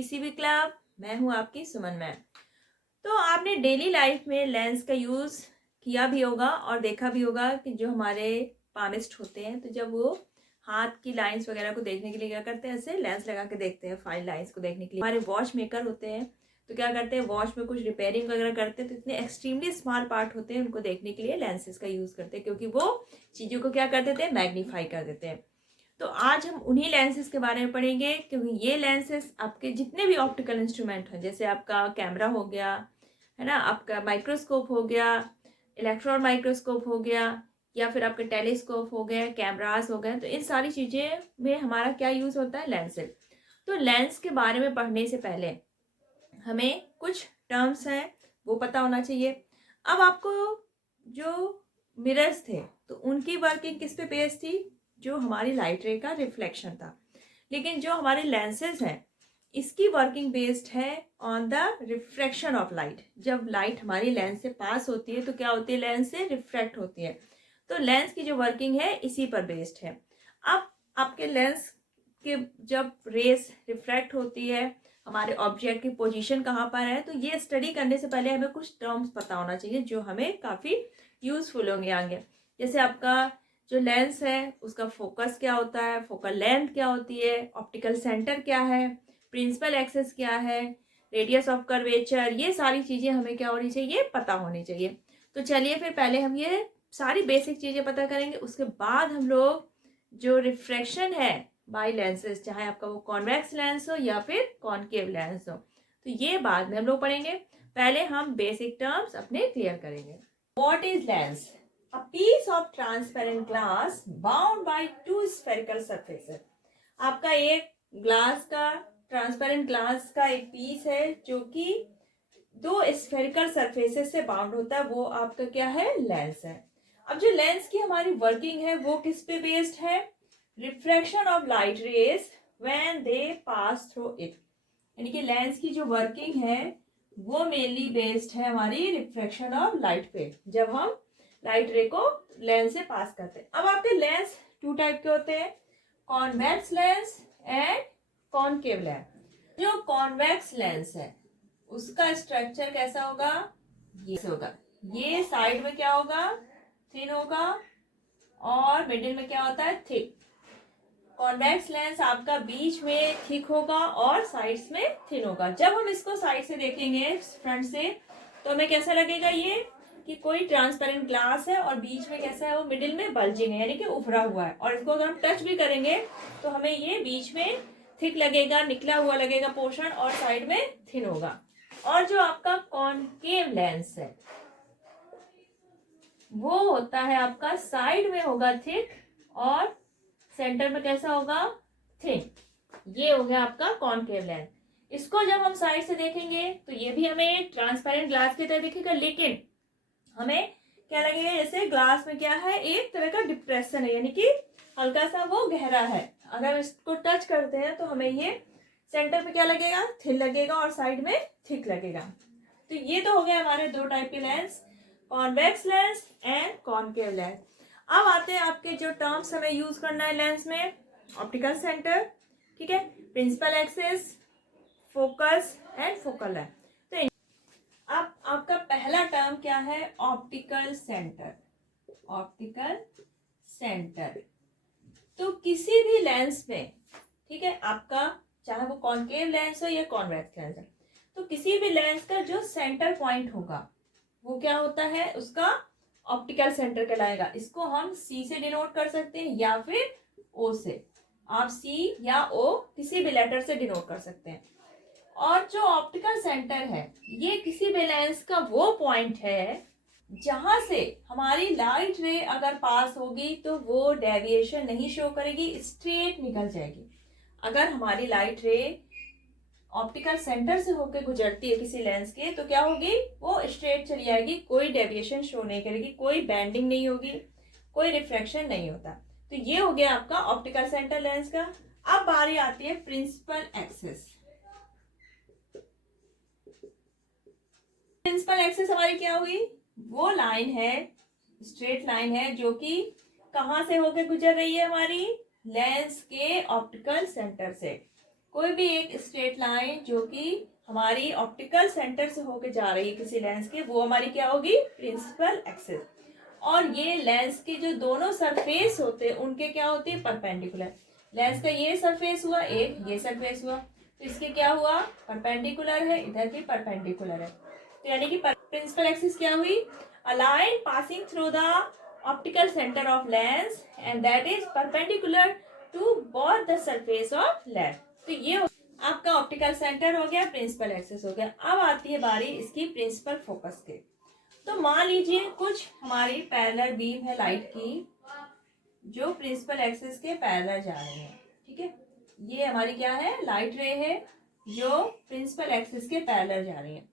PCB club. मैं हूं आपकी सुमन मैम। तो आपने डेली लाइफ में लेंस का यूज़ किया भी होगा और देखा भी होगा कि जो हमारे पामिस्ट होते हैं, तो जब वो हाथ की लाइंस वगैरह को देखने के लिए क्या करते हैं, ऐसे लेंस लगा के देखते हैं फाइन लाइंस को देखने के लिए। हमारे वॉच मेकर होते हैं तो क्या करते हैं, वॉच में कुछ रिपेयरिंग वगैरह करते हैं तो इतने एक्सट्रीमली स्मॉल पार्ट होते हैं, उनको देखने के लिए लेंसेज का यूज़ करते हैं, क्योंकि वो चीज़ों को क्या कर देते हैं, मैग्नीफाई कर देते हैं। तो आज हम उन्हीं लेंसेज के बारे में पढ़ेंगे, क्योंकि ये लेंसेज आपके जितने भी ऑप्टिकल इंस्ट्रूमेंट हैं, जैसे आपका कैमरा हो गया, है ना, आपका माइक्रोस्कोप हो गया, इलेक्ट्रॉन माइक्रोस्कोप हो गया, या फिर आपके टेलीस्कोप हो गए, कैमरास हो गए, तो इन सारी चीज़ें में हमारा क्या यूज़ होता है, लेंसेज। तो लेंस के बारे में पढ़ने से पहले हमें कुछ टर्म्स हैं वो पता होना चाहिए। अब आपको जो मिरर्स थे तो उनकी वर्किंग किस पे बेस्ड थी, जो हमारी लाइट रे का रिफ्लेक्शन था। लेकिन जो हमारे लेंसेज हैं इसकी वर्किंग बेस्ड है on the refraction of light. जब लाइट हमारी लेंस से पास होती है तो क्या होती है, लेंस से रिफ्रैक्ट होती है। तो लेंस की जो वर्किंग है इसी पर बेस्ड है। अब आपके लेंस के जब रेस रिफ्रैक्ट होती है, हमारे ऑब्जेक्ट की पोजीशन कहाँ पर है, तो ये स्टडी करने से पहले हमें कुछ टर्म्स पता होना चाहिए जो हमें काफ़ी यूजफुल होंगे आगे। जैसे आपका जो लेंस है उसका फोकस क्या होता है, फोकल लेंथ क्या होती है, ऑप्टिकल सेंटर क्या है, प्रिंसिपल एक्सिस क्या है, रेडियस ऑफ कर्वेचर, ये सारी चीज़ें हमें क्या होनी चाहिए, पता होनी चाहिए। तो चलिए फिर पहले हम ये सारी बेसिक चीज़ें पता करेंगे, उसके बाद हम लोग जो रिफ्रैक्शन है बाय लेंसेज, चाहे आपका वो कॉन्वेक्स लेंस हो या फिर कॉनकेव लेंस हो, तो ये बाद में हम लोग पढ़ेंगे। पहले हम बेसिक टर्म्स अपने क्लियर करेंगे। What is lens? A piece of transparent glass bound by two spherical surfaces. आपका एक ग्लास का, ट्रांसपेरेंट ग्लास का एक पीस है जो कि दो स्फेरिकल सरफेसेस से बाउंड होता है, वो आपका क्या है, लेंस है। अब जो लेंस की हमारी वर्किंग है वो किस पे बेस्ड है, refraction of light rays when they pass through it. यानी कि लेंस की जो वर्किंग है वो मेनली बेस्ड है हमारी रिफ्रैक्शन ऑफ लाइट पे, जब हम लाइट रे को लेंस से पास करते हैं। अब आपके लेंस टू टाइप के होते हैं, convex lens and concave lens. जो कॉन्वेक्स लेंस है उसका स्ट्रक्चर कैसा होगा, ये होगा, ये साइड में क्या होगा, थिन होगा, और मिडिल में क्या होता है, थिक। कॉन्वेक्स लेंस आपका बीच में थिक होगा और साइड्स में थिन होगा। जब हम इसको साइड से देखेंगे, फ्रंट से, तो हमें कैसा लगेगा ये कि कोई ट्रांसपेरेंट ग्लास है और बीच में कैसा है, वो मिडिल में बल्जिंग है, यानी कि उभरा हुआ है। और इसको अगर हम टच भी करेंगे तो हमें ये बीच में थिक लगेगा, निकला हुआ लगेगा पोर्शन, और साइड में थिन होगा। और जो आपका कॉनकेव लेंस है वो होता है आपका साइड में होगा थिक और सेंटर में कैसा होगा, थिन। ये हो गया आपका कॉनकेव लेंस। इसको जब हम साइड से देखेंगे तो ये भी हमें ट्रांसपेरेंट ग्लास की तरह दिखेगा, लेकिन हमें क्या लगेगा, जैसे ग्लास में क्या है, एक तरह का डिप्रेशन है, यानी कि हल्का सा वो गहरा है। अगर इसको टच करते हैं तो हमें ये सेंटर पे क्या लगेगा, थिन लगेगा, और साइड में थिक लगेगा। तो ये तो हो गया हमारे दो टाइप के lens, convex lens and concave lens. अब आते हैं आपके जो टर्म्स हमें यूज करना है लेंस में, ऑप्टिकल सेंटर, ठीक है, principal axis, focus and focal length. तो अब आपका पहला टर्म क्या है, ऑप्टिकल सेंटर। ऑप्टिकल सेंटर तो किसी भी लेंस में, ठीक है, आपका चाहे वो कॉनकेव लेंस हो या कॉन्वेक्स लेंस है, तो किसी भी लेंस का जो सेंटर पॉइंट होगा वो क्या होता है, उसका ऑप्टिकल सेंटर कहलाएगा। इसको हम सी से डिनोट कर सकते हैं या फिर ओ से। आप सी या ओ किसी भी लेटर से डिनोट कर सकते हैं। और जो ऑप्टिकल सेंटर है ये किसी भी लेंस का वो पॉइंट है जहां से हमारी लाइट रे अगर पास होगी तो वो डेविएशन नहीं शो करेगी, स्ट्रेट निकल जाएगी। अगर हमारी लाइट रे ऑप्टिकल सेंटर से होकर गुजरती है किसी लेंस के, तो क्या होगी, वो स्ट्रेट चली जाएगी, कोई डेविएशन शो नहीं करेगी, कोई बैंडिंग नहीं होगी, कोई रिफ्रैक्शन नहीं होता। तो ये हो गया आपका ऑप्टिकल सेंटर लेंस का। अब बारी आती है प्रिंसिपल एक्सिस। प्रिंसिपल एक्सिस हमारी क्या हुई, वो लाइन है, स्ट्रेट लाइन है, जो कि कहां से होकर गुजर रही है, हमारी लेंस के ऑप्टिकल सेंटर से। कोई भी एक स्ट्रेट लाइन जो कि हमारी ऑप्टिकल सेंटर से होके जा रही है किसी लेंस के, वो हमारी क्या होगी, प्रिंसिपल एक्सिस। और ये लेंस के जो दोनों सरफेस होते हैं उनके क्या होती है, परपेंडिकुलर। लेंस का ये सरफेस हुआ एक, ये सरफेस हुआ, तो इसके क्या हुआ, परपेंडिकुलर है, इधर भी परपेंडिकुलर है। तो यानी कि प्रिंसिपल एक्सिस क्या हुई, a line passing through the optical centre of lens and that is perpendicular to both the surface of lens. तो ये आपका ऑप्टिकल सेंटर हो गया, प्रिंसिपल एक्सिस हो गया। अब आती है बारी इसकी प्रिंसिपल फोकस के। तो मान लीजिए कुछ हमारी पैरेलल बीम है लाइट की जो प्रिंसिपल एक्सिस के पैरेलल जा रही है, ठीक है। ये हमारी क्या है, लाइट रे है जो प्रिंसिपल एक्सिस के पैरेलल जा रही है।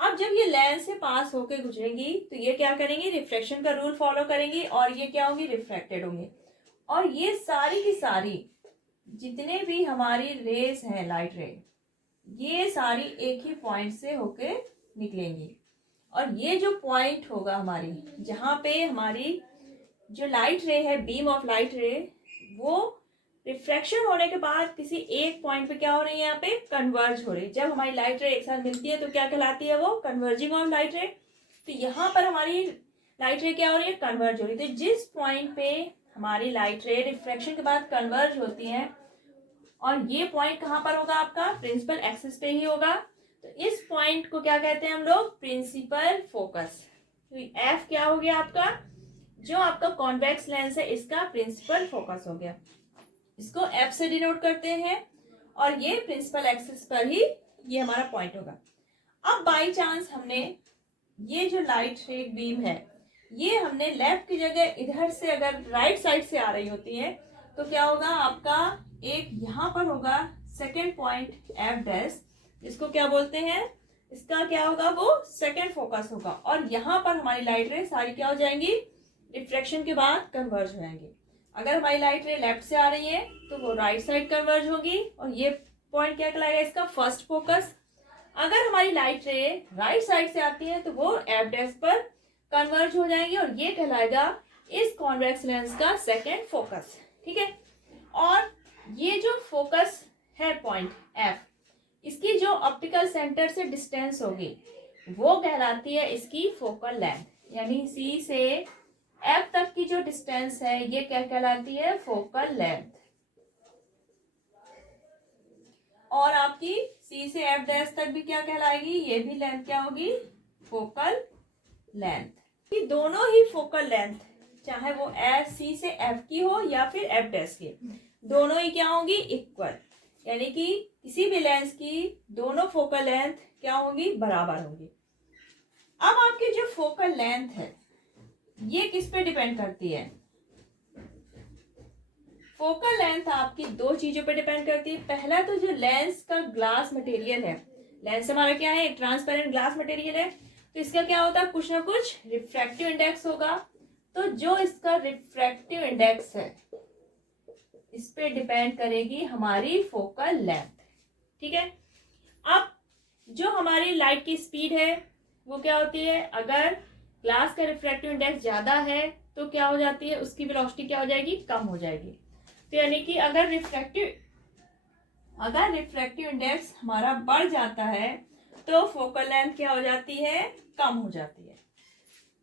अब जब ये लेंस से पास होके गुजरेंगी तो ये क्या करेंगी, रिफ्लेक्शन का रूल फॉलो करेंगी और ये क्या होंगी, रिफ्लेक्टेड होंगी। और ये सारी की सारी जितने भी हमारी रेस हैं लाइट रे, ये सारी एक ही पॉइंट से होके निकलेंगी। और ये जो पॉइंट होगा हमारी, जहां पे हमारी जो लाइट रे है, बीम ऑफ लाइट रे, वो रिफ्रैक्शन होने के बाद किसी एक पॉइंट पे क्या हो रही है, यहाँ पे कन्वर्ज हो रही है। जब हमारी लाइट रे एक साथ मिलती है तो क्या कहलाती है वो, कन्वर्जिंग ऑफ लाइट रे। तो यहाँ पर हमारी लाइट रे क्या हो रही है, कन्वर्ज हो रही है। तो जिस पॉइंट पे हमारी लाइट रे रिफ्रैक्शन के बाद कन्वर्ज होती है, और ये पॉइंट कहाँ पर होगा आपका, प्रिंसिपल एक्सिस पे ही होगा, तो इस पॉइंट को क्या कहते हैं हम लोग, प्रिंसिपल फोकस। तो एफ क्या हो गया आपका, जो आपका कॉन्वेक्स लेंस है इसका प्रिंसिपल फोकस हो गया। इसको एफ से डिनोट करते हैं और ये प्रिंसिपल एक्सिस पर ही ये हमारा पॉइंट होगा। अब बाई चांस हमने ये जो लाइट रे बीम है ये हमने लेफ्ट की जगह इधर से अगर राइट साइड से आ रही होती है तो क्या होगा, आपका एक यहाँ पर होगा सेकेंड पॉइंट एफ डैश, इसको क्या बोलते हैं, इसका क्या होगा, वो सेकेंड फोकस होगा। और यहाँ पर हमारी लाइट रे सारी क्या हो जाएंगी, रिफ्रैक्शन के बाद कन्वर्ज हो जाएंगी। अगर हमारी लाइट रे लेफ्ट से आ रही है तो वो राइट साइड कन्वर्ज होगी और ये पॉइंट क्या कहलाएगा, इसका फर्स्ट फोकस। अगर हमारी लाइट रे राइट साइड से आती है तो वो एफ डैश पर कन्वर्ज हो जाएंगी और ये कहलाएगा इस कॉन्वेक्स लेंस का सेकेंड फोकस, ठीक है। और ये जो फोकस है पॉइंट एफ, इसकी जो ऑप्टिकल सेंटर से डिस्टेंस होगी वो कहलाती है इसकी फोकल लेंथ। यानी सी से एफ तक की जो डिस्टेंस है ये क्या कहलाती है, फोकल लेंथ। और आपकी सी से एफ डैश तक भी क्या कहलाएगी, ये भी लेंथ क्या होगी, फोकल लेंथ। ये दोनों ही फोकल लेंथ, चाहे वो एफ सी से एफ की हो या फिर एफ डैश की, दोनों ही क्या होंगी, इक्वल। यानी कि किसी भी लेंस की दोनों फोकल लेंथ क्या होंगी, बराबर होंगी। अब आपकी जो फोकल लेंथ है ये किस पे डिपेंड करती है, फोकल लेंथ आपकी दो चीजों पे डिपेंड करती है। पहला तो जो लेंस का ग्लास मटेरियल है, लेंस हमारा क्या है, एक ट्रांसपेरेंट ग्लास मटेरियल है, तो इसका क्या होता है, कुछ ना कुछ रिफ्रैक्टिव इंडेक्स होगा। तो जो इसका रिफ्रैक्टिव इंडेक्स है इस पे डिपेंड करेगी हमारी फोकल लेंथ, ठीक है। अब जो हमारी लाइट की स्पीड है वो क्या होती है, अगर ग्लास का रिफ्रैक्टिव इंडेक्स ज्यादा है तो क्या हो जाती है, उसकी वेलोसिटी क्या हो जाएगी, कम हो जाएगी। तो यानी कि अगर रिफ्रैक्टिव इंडेक्स हमारा बढ़ जाता है तो फोकल लेंथ क्या हो जाती है, कम हो जाती है।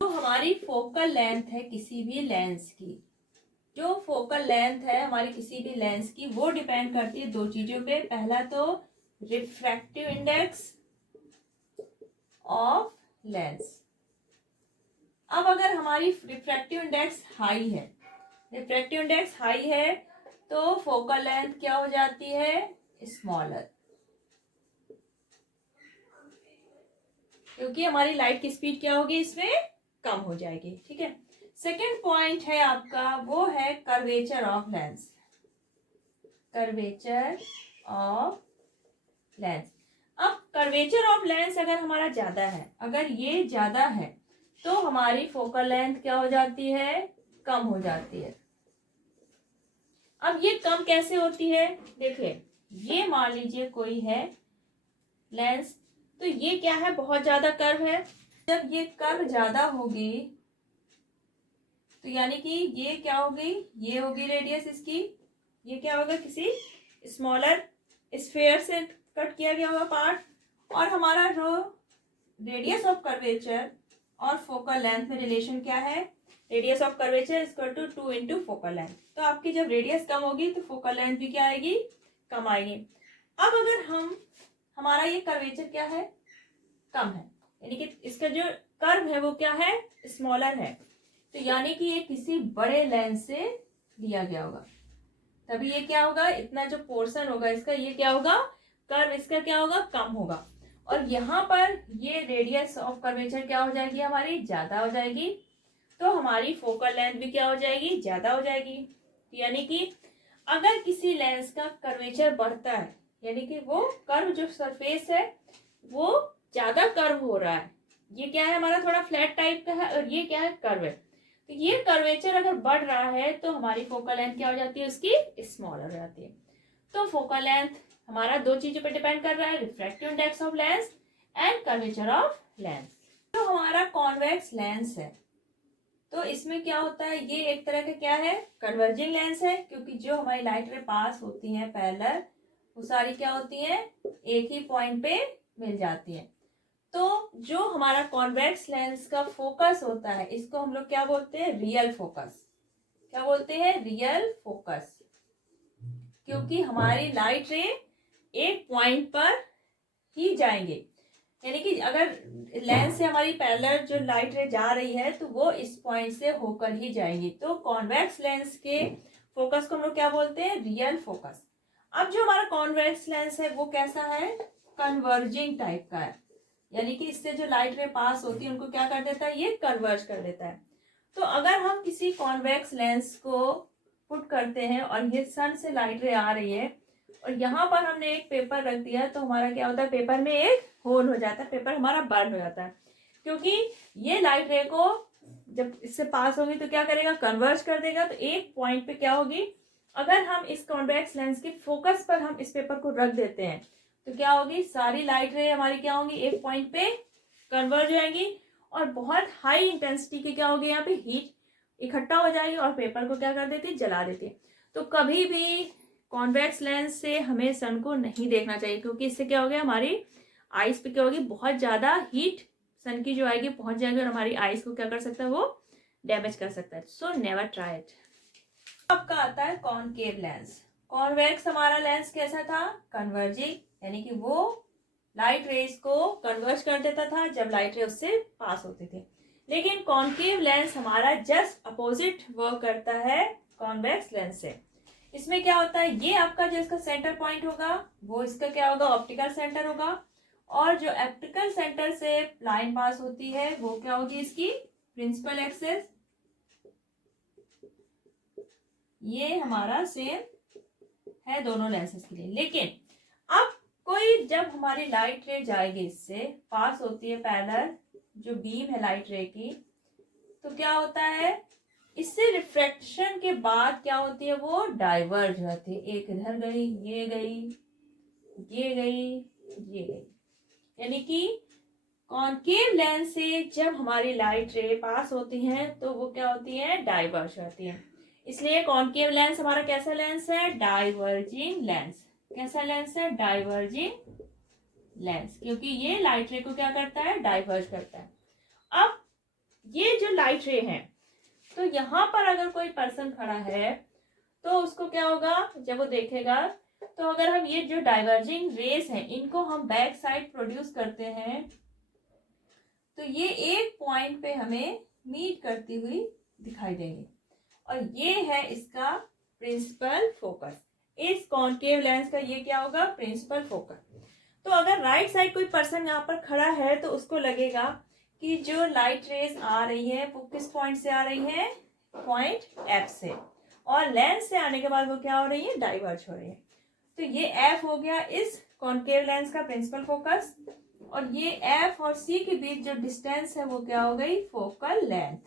तो हमारी फोकल लेंथ है किसी भी लेंस की, जो फोकल लेंथ है हमारी किसी भी लेंस की, वो डिपेंड करती है दो चीजों पे। पहला तो रिफ्रैक्टिव इंडेक्स ऑफ लेंस। अब अगर हमारी रिफ्रैक्टिव इंडेक्स हाई है, रिफ्रैक्टिव इंडेक्स हाई है तो फोकल लेंथ क्या हो जाती है, स्मॉलर, क्योंकि हमारी लाइट की स्पीड क्या होगी, इसमें कम हो जाएगी, ठीक है। सेकेंड पॉइंट है आपका, वो है curvature of lens, curvature of lens. अब कर्वेचर ऑफ लेंस अगर हमारा ज्यादा है, अगर ये ज्यादा है तो हमारी फोकल लेंथ क्या हो जाती है, कम हो जाती है। अब ये कम कैसे होती है, देखिए ये मान लीजिए कोई है लेंस, तो ये क्या है, बहुत ज्यादा कर्व है। जब ये कर्व ज्यादा होगी तो यानी कि ये क्या होगी, ये होगी रेडियस इसकी, ये क्या होगा, किसी स्मॉलर स्फेयर से कट किया गया हुआ पार्ट, और हमारा जो रेडियस ऑफ कर्वेचर और फोकल लेंथ में रिलेशन क्या है, radius of curvature equal to 2 into focal length. तो आपकी जब रेडियस कम होगी तो फोकल लेंथ भी क्या आएगी, कम आएगी। अब अगर हमारा ये कर्वेचर क्या है, कम है, यानी कि इसका जो कर्व है वो क्या है, स्मॉलर है, तो यानी कि ये किसी बड़े लेंस से लिया गया होगा, तभी ये क्या होगा, इतना जो पोर्शन होगा इसका ये क्या होगा, कर्व इसका क्या होगा, कम होगा। और यहाँ पर ये रेडियस ऑफ कर्वेचर क्या हो जाएगी, हमारी ज्यादा हो जाएगी, तो हमारी फोकल लेंथ भी क्या हो जाएगी, ज्यादा हो जाएगी। यानी कि अगर किसी लेंस का कर्वेचर बढ़ता है, यानी कि वो कर्व जो सरफेस है वो ज्यादा कर्व हो रहा है, ये क्या है हमारा थोड़ा फ्लैट टाइप का है, और ये क्या है, कर्व है, तो ये कर्वेचर अगर बढ़ रहा है तो हमारी फोकल लेंथ क्या हो जाती है, उसकी स्मॉलर हो जाती है। तो फोकल लेंथ हमारा दो चीजों पर डिपेंड कर रहा है, refractive index of lens and curvature of lens. तो हमारा कॉन्वेक्स लेंस है, तो इसमें क्या होता है, ये एक तरह का क्या है, कन्वर्जिंग लेंस है, क्योंकि जो हमारी लाइट रे पास होती है पैरेलल, वो सारी क्या होती है, एक ही पॉइंट पे मिल जाती है। तो जो हमारा कॉन्वेक्स लेंस का फोकस होता है, इसको हम लोग क्या बोलते हैं, रियल फोकस। क्या बोलते हैं, रियल फोकस, क्योंकि हमारी लाइट रे एक पॉइंट पर ही जाएंगे, यानी कि अगर लेंस से हमारी पैरेलल जो लाइट रे जा रही है तो वो इस पॉइंट से होकर ही जाएंगी। तो कॉन्वेक्स लेंस के फोकस को हम लोग क्या बोलते हैं, रियल फोकस। अब जो हमारा कॉन्वेक्स लेंस है वो कैसा है, कन्वर्जिंग टाइप का है, यानी कि इससे जो लाइट रे पास होती है उनको क्या कर देता है, ये कन्वर्ज कर देता है। तो अगर हम किसी कॉन्वेक्स लेंस को पुट करते हैं और ये सन से लाइट रे आ रही है और यहाँ पर हमने एक पेपर रख दिया, तो हमारा क्या होता है, पेपर में एक होल हो जाता है, पेपर हमारा बर्न हो जाता है, क्योंकि ये लाइट रे को जब इससे पास होगी तो क्या करेगा, कन्वर्ज कर देगा। तो एक पॉइंट पे क्या होगी, अगर हम इस कॉन्वेक्स लेंस के फोकस पर हम इस पेपर को रख देते हैं तो क्या होगी, सारी लाइट रे हमारी क्या होंगी, एक पॉइंट पे कन्वर्ज हो जाएंगी, और बहुत हाई इंटेंसिटी की क्या होगी, यहाँ पे हीट इकट्ठा हो जाएगी और पेपर को क्या कर देती है, जला देती है। तो कभी भी कॉन्वेक्स लेंस से हमें सन को नहीं देखना चाहिए, क्योंकि इससे क्या हो गया, हमारी आइस पे क्या होगी, बहुत ज्यादा हीट सन की जो आएगी पहुंच जाएगी और हमारी आइस को क्या कर सकता है, वो डैमेज कर सकता है। So never try it. आपका आता है कॉनकेव लेंस। कॉन्वेक्स हमारा लेंस कैसा था, कन्वर्जिंग, यानी कि वो लाइट रेज को कन्वर्ज कर देता था जब लाइट रे उससे पास होती थी। लेकिन कॉनकेव लेंस हमारा जस्ट अपोजिट वर्क करता है कॉन्वेक्स लेंस से। इसमें क्या होता है, ये आपका जो इसका सेंटर पॉइंट होगा वो इसका क्या होगा, ऑप्टिकल सेंटर होगा, और जो ऑप्टिकल सेंटर से लाइन पास होती है वो क्या होगी, इसकी प्रिंसिपल एक्सिस। ये हमारा सेम है दोनों लेंसेज के लिए। लेकिन अब कोई जब हमारी लाइट रे जाएगी, इससे पास होती है पैरेलल जो बीम है लाइट रे की, तो क्या होता है, इससे रिफ्रैक्शन के बाद क्या होती है, वो डाइवर्ज होती है, एक इधर गई, ये गई, ये गई, ये गई, यानी कि कॉनकेव लेंस से जब हमारी लाइट रे पास होती हैं तो वो क्या होती है, डाइवर्ज होती है। इसलिए कॉनकेव लेंस हमारा कैसा लेंस है, डाइवर्जिंग लेंस। कैसा लेंस है, डाइवर्जिंग लेंस, क्योंकि ये लाइट रे को क्या करता है, डाइवर्ज करता है। अब ये जो लाइट रे है, तो यहाँ पर अगर कोई पर्सन खड़ा है तो उसको क्या होगा, जब वो देखेगा, तो अगर हम ये जो डाइवर्जिंग रेस है इनको हम बैक साइड प्रोड्यूस करते हैं तो ये एक पॉइंट पे हमें मीट करती हुई दिखाई देंगी, और ये है इसका प्रिंसिपल फोकस। इस कॉनकेव लेंस का ये क्या होगा, प्रिंसिपल फोकस। तो अगर राइट साइड कोई पर्सन यहाँ पर खड़ा है तो उसको लगेगा कि जो लाइट रेस आ रही है वो किस पॉइंट से आ रही है, पॉइंट एफ से, और लेंस से आने के बाद वो क्या हो रही है, डाइवर्ज हो रही है। तो ये एफ हो गया इस कॉनकेव लेंस का प्रिंसिपल फोकस, और ये एफ और सी के बीच जो डिस्टेंस है वो क्या हो गई, फोकल लेंथ।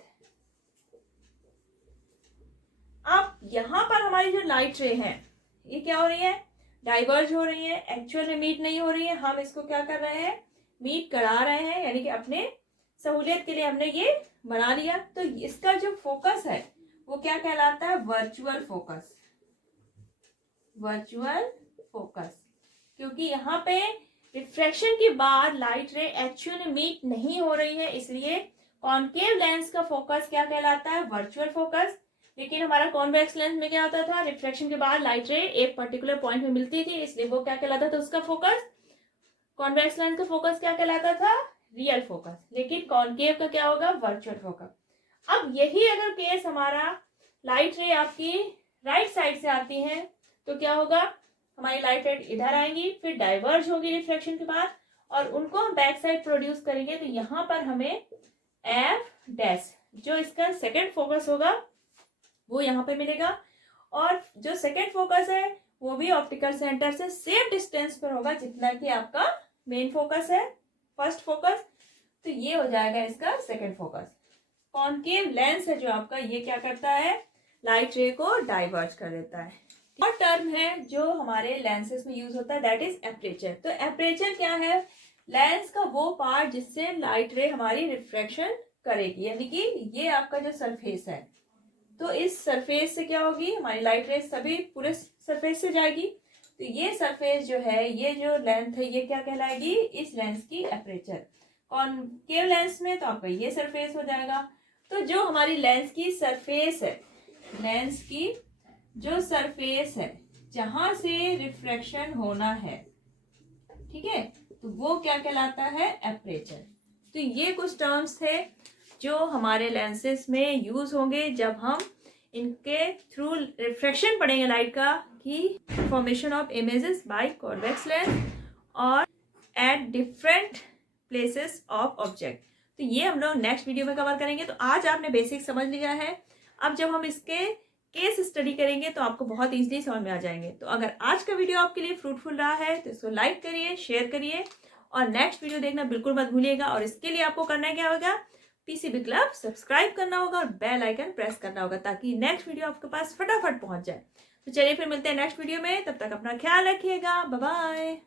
अब यहाँ पर हमारी जो लाइट रे है ये क्या हो रही है, डाइवर्ज हो रही है, एक्चुअल में मीट नहीं हो रही है, हम इसको क्या कर रहे हैं, मीट करा रहे हैं, यानी कि अपने सहूलियत के लिए हमने ये बना लिया। तो इसका जो फोकस है वो क्या कहलाता है, वर्चुअल फोकस। वर्चुअल फोकस, क्योंकि यहाँ पे रिफ्रैक्शन के बाद लाइट रे एक्चुअली मीट नहीं हो रही है, इसलिए कॉनकेव लेंस का फोकस क्या कहलाता है, वर्चुअल फोकस। लेकिन हमारा कॉन्वेक्स लेंस में क्या होता था, रिफ्रैक्शन के बाद लाइट रे एक पर्टिकुलर पॉइंट में मिलती थी, इसलिए वो क्या कहलाता था, उसका फोकस। कॉन्वेक्स लेंस का फोकस क्या कहलाता था, रियल फोकस। लेकिन कॉनकेव का क्या होगा, वर्चुअल फोकस। अब यही अगर केस हमारा लाइट रे आपकी राइट साइड से आती है तो क्या होगा, हमारी लाइट रे इधर आएंगी, फिर डाइवर्ज होगी रिफ्लेक्शन के बाद, और उनको हम बैक साइड प्रोड्यूस करेंगे। तो यहाँ पर हमें एफ डैश, जो इसका सेकेंड फोकस होगा, वो यहाँ पे मिलेगा। और जो सेकेंड फोकस है वो भी ऑप्टिकल सेंटर से सेम डिस्टेंस पर होगा जितना कि आपका मेन फोकस है, फर्स्ट फोकस। तो ये हो जाएगा इसका सेकेंड फोकस। कॉनकेव लेंस है जो आपका, ये क्या करता है, लाइट रे को डाइवर्ज कर देता है। और टर्म है जो हमारे लेंसेज में यूज होता है, दैट इज एपरेचर। तो एपरेचर क्या है, लेंस का वो पार्ट जिससे लाइट रे हमारी रिफ्रैक्शन करेगी, यानी कि ये आपका जो सरफेस है, तो इस सरफेस से क्या होगी, हमारी लाइट रे सभी पूरे सरफेस से जाएगी। तो ये सरफेस जो है, ये जो लेंथ है, ये क्या कहलाएगी, इस लेंस की एपरेचर। कॉनकेव लेंस में तो आपका ये सरफेस हो जाएगा। तो जो हमारी लेंस की सरफेस है, लेंस की जो सरफेस है जहां से रिफ्रैक्शन होना है, ठीक है, तो वो क्या कहलाता है, एपरेचर। तो ये कुछ टर्म्स थे जो हमारे लेंसेज में यूज होंगे जब हम इनके थ्रू रिफ्रैक्शन पढ़ेंगे लाइट का, कि formation of images by convex lens और at different places of object. तो ये हम लोग नेक्स्ट वीडियो में कवर करेंगे। तो आज आपने बेसिक समझ लिया है, अब जब हम इसके केस स्टडी करेंगे तो आपको बहुत इजीली समझ में आ जाएंगे। तो अगर आज का वीडियो आपके लिए फ्रूटफुल रहा है तो इसको लाइक करिए, शेयर करिए, और नेक्स्ट वीडियो देखना बिल्कुल मत भूलिएगा। और इसके लिए आपको करना क्या होगा, पीसीबी क्लब सब्सक्राइब करना होगा और बेल आइकन प्रेस करना होगा, ताकि नेक्स्ट वीडियो आपके पास फटाफट पहुंच जाए। तो चलिए फिर मिलते हैं नेक्स्ट वीडियो में, तब तक अपना ख्याल रखिएगा, बाय बाय।